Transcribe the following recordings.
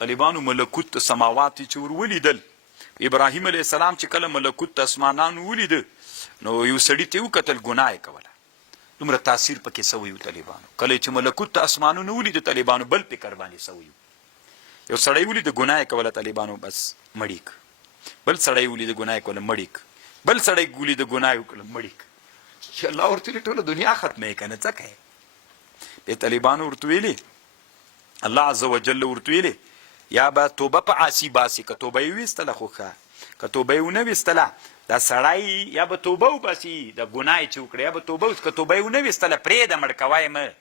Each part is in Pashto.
طالبانو ملکوت سماوات چې ور ولیدل ابراهیم علیه السلام چې کله ملکوت اسمانانو ولید نو یو سړی ته وکتل ګناه کوله دومره تاثیر پکې سوی طالبانو کله چې ملکوت اسمانونو ولید طالبانو بل فکر باندې سوی یو سړی ولید ګناه کوله طالبانو بس مړیک بل سړی ولید ګناه کوله مړیک بل سړی ولید ګناه کوله مړیک چې الله ورته ټول دنیا ختمه کنه څه کوي به طالبانو ورته ویلي الله عز وجل ورته ویلي یا به توبه په عاصی باسي که توبه یې ویستله خو ښه که توبه یې ونه ویستله دا سړی یا به توبه وباسي د ګناه چې وکړي یا به توبه که توبه یې ونه ویستله پرېږده مړ کوی مه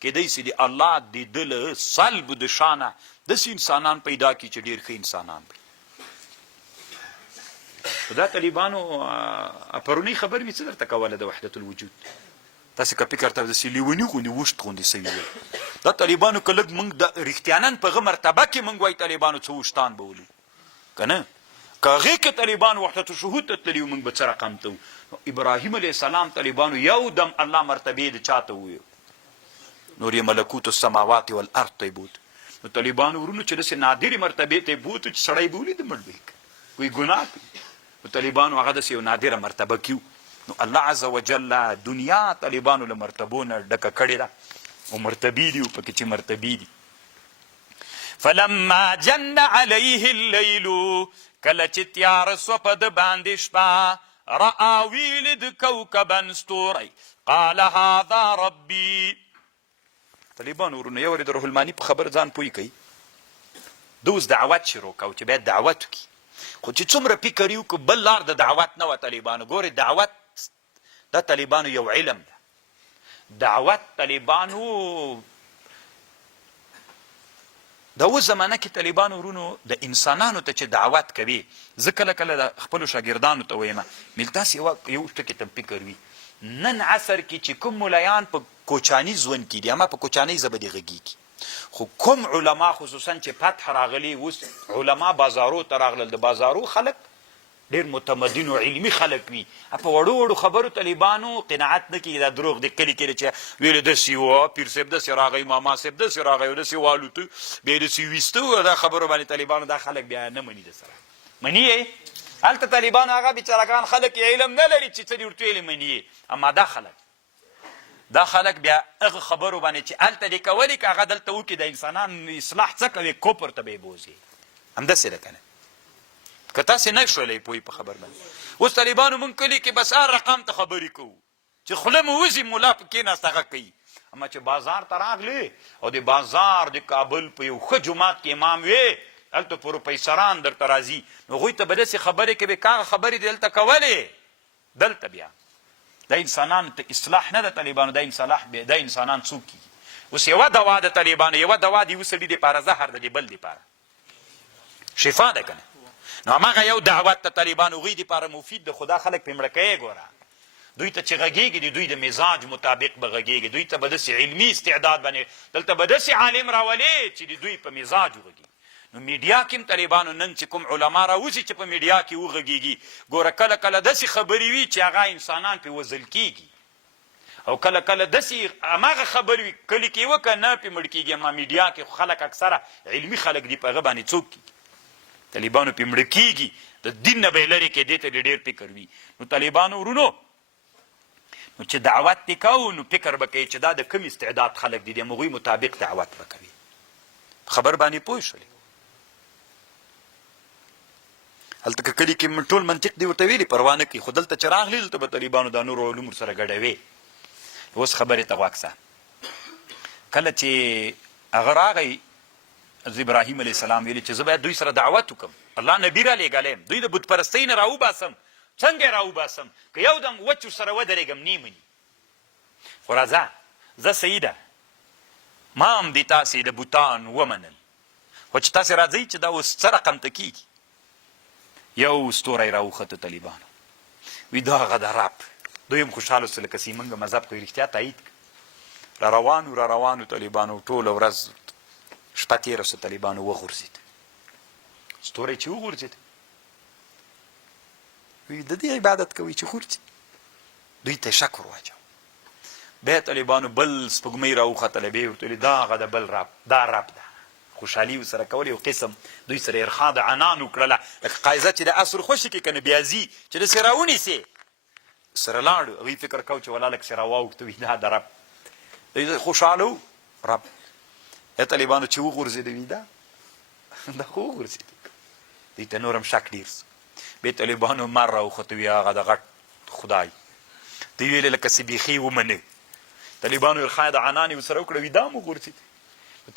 کیدای سي د الله د ده له صلب د شانه داسې انسانان پیدا کړي چې ډېر ښه انسانان وي خو دا طالبانو پرونی خبر مې څه درته کوله د وحدت الوجود تاسې که فکر ته داسې لیوني غوندې وشت غوندې سوي وی دا طالبانو که لږ موږ د رښتیانن په هغه مرتبه کې موږ وایي طالبانو څه وشتان به ولو که نه که هغې کې طالبانو وحدت الشهود ته تللي وو موږ به څه رقم ته وو ابراهیم علیه السلام طالبانو یو دم الله مرتبې د چا ته وویل نور یې ملکوت السماوات والارض ته یې بوت نو طالبانو ورونو چې داسې نادرې مرتبې ته یې بوتو چې سړی به ولید مړ به یې کوي ګناه کوي نو طالبانو هغه داسې یو نادره مرتبه کې نو الله عز وجل دنیا طالبانو له مرتبو نه ډکه کړې ده او مرتبې دي او پکې چې مرتبې دي فلما جن علیه اللیل کله چې تیاره سوه په ده باندې شپه رأى ویلد کوکبا ستوری قال هذا ربي طالبانو ورونه یو د روح الماني په خبر ځان پوه کوي دوس دعوت شروع کو چې باید دعوت وکړي خو چې څومره فکر یې وکړو بل لار د دعوت نه وه طالبانو ګورې دعوت دا طالبانو یو علم ده دعوت طالبانو د اوس زمانه کې طالبانو ورونو د انسانانو ته چې دعوت کوي زه کله کله د خپلو شاګردانو ته وایم مل تاسې یو ټکي ته فکر وي نن عصر کې چې کوم ملایان په کوچاني ژوند کې دي اما په کوچانۍ ژبه دې غږېږي خو کوم علما خصوصا چې فتح راغلي اوس علما بازارو ته راغلل د بازارو خلک ډېر متمدن او علمي خلک وي په وړو وړو خبرو طالبانو قناعت نه کېږي دا دروغ د کلي کې چې ویلې داسې وه پیر صاحب داسې راغی ماما صاحب داسې راغی او داسې والوته بیا یې داسې ویسته دا خبرو باندې طالبانو دا خلک بیا نه مني د سره مني یې هلته طالبانو هغه بېچارهګان خلک یې علم نه لري چې څه دې ورته ویلې مني یې اما دا خلک بیا هغه خبرو باندې چې هلته دې کولې که هغه دلته وکړي د انسانان اصلاح څه کوي کفر ته به یې بوځي همداسې ده که نه که تاسې نه شولئ پوهې په خبر باندې اوس طالبانو مونږ کلي کې بس هر رقم ته خبرې کوو چې خوله مو وځي ملا په کېناست هغه کوي اما چې بازار ته راغلې او د بازار د کابل په یو ښه جومات کې امام وې هلته پروفیسران درته راځي نو هغوی ته به داسې خبرې کوي که هغه خبرې دې دلته کولې دلته بیا دا انسانانو ته اصلاح نه ده طالبانو دا انسانان څوک کېږي اوس یوه دوا ده طالبانو یوه دوا د یو سړي دپاره زهر ده د بل دپاره شفا ده که نه نو هماغه یو دعوت ته طالبانو هغوی دپاره مفید ده خو دا خلک پرې مړه کوي ګوره دوی ته چې غږېږي د دوی د مزاج مطابق به غږېږي دوی ته به داسې علمي استعداد باندې دلته به داسې عالم راولې چې د دوی په مزاج وغږېږي نو میډیا کې هم طالبانو نن چې کوم علما راوځي چې په میډیا کې وغږېږي ګوره کله کله داسې خبرې وي چې هغه انسانان پرې وژل کېږي او کله کله داسې هماغه خبرې وي کلي کې وکړه نه پرې مړ کېږي اما میډیا کې خلک اکثره علمي خلک دي په هغه باندې څوک کېږي طالبانو پرې مړه کېږي د دین نه به یې لرې کړي دې ته ډېر فکر وي نو طالبانو ورونو نو چې دعوت دې کوو نو فکر به کوي چې دا د کوم استعداد خلک دي د هغوی مطابق دعوت به کوي خبر باندې پوه شولې هلته که کلي کې ټول منطق دې ورته ویلي پروا نه کوي خو دلته چې راغلي دلته به طالبانو دا نورو علوم ورسره ګډوي اوس خبرې ته غوږ شه کله چې هغه راغی ابراهیم علیه السلام ویلي چې زه باید دوی سره دعوت وکړم الله نبي را لېږلی دوی د بت پرستۍ نه راوباسم څنګه یې راوباسم که یو دم وچ ورسره ودرېږم نه مني خو راځه زه صحیح ده ما هم دې تاسې د بوتان ومنل خو چې تاسې راځئ چې دا اوس څه رقم ته کېږي یو ستوری راوخته طالبانو وي دا هغه د رب دوی هم خوشحاله سول لکه زموږ مذهب خو یې رښتیا تایید را روانو طالبانو ټوله ورځ شپه تېره سوه طالبانو وغورځېد ستوری چې وغورځېد وی د دې عبادت کوي چې غورځي دوی ته شک ور واچو بیا طالبانو بل سپوږمۍ راوختله بیا یې ورته ویل دا هغه د بل رب دا رب ده خوشحالي ورسره کول یو قسم دوی سره ارخا د عنان وکړله لکه قایزه چې د اسر خوشي کې که نه بیا ځي چې داسې راونیسې سره لاړو هغوی فکر کو چې ولا لږ سې راواوښته وي دا د رب دوی خوشحاله وو رب طالبانو چې وغورځېدوي دا خو وغورځېدو دوی ته نور هم شک ډېر سو بیا طالبانو مر راوخته وي هغه د غټ خدای دوی ویلې لکه چې بیخي ومنه طالبانو ښایه د عنان یې ورسره وکړه وي دا هم وغورځېد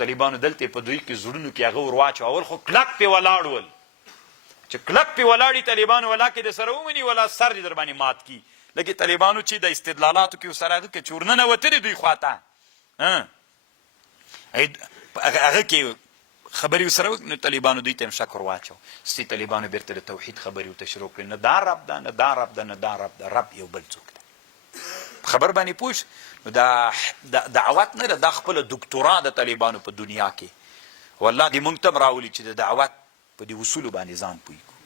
طالبانو دلته په دوی کې زړونو کې هغه ور واچو اول خو کلک پې ولاړ ول چې کلک پې ولاړ وي طالبانو ولا کې د سره ومني ولا سر دې در باندې مات کي لکه طالبانو چې د استدلالاتو کې ورسره هغه کې چې ورننوتلې دوی خواته هغه کې خبرې ورسره وکړي نو طالبانو دوی ته هم شک ور واچو ستې طالبانو بیرته د توحید خبرې ورته شروع کړې نه دا رب ده نه دا رب ده نه دا رب ده رب یو بل څوک ده خبر باندې پوه نو دا دعوت نه ده دا خپله دکتورا د طالبانو په دنیا کې والله دې موږ ته هم راولي چې د دعوت په دې اصولو باندې ځان پوه کړو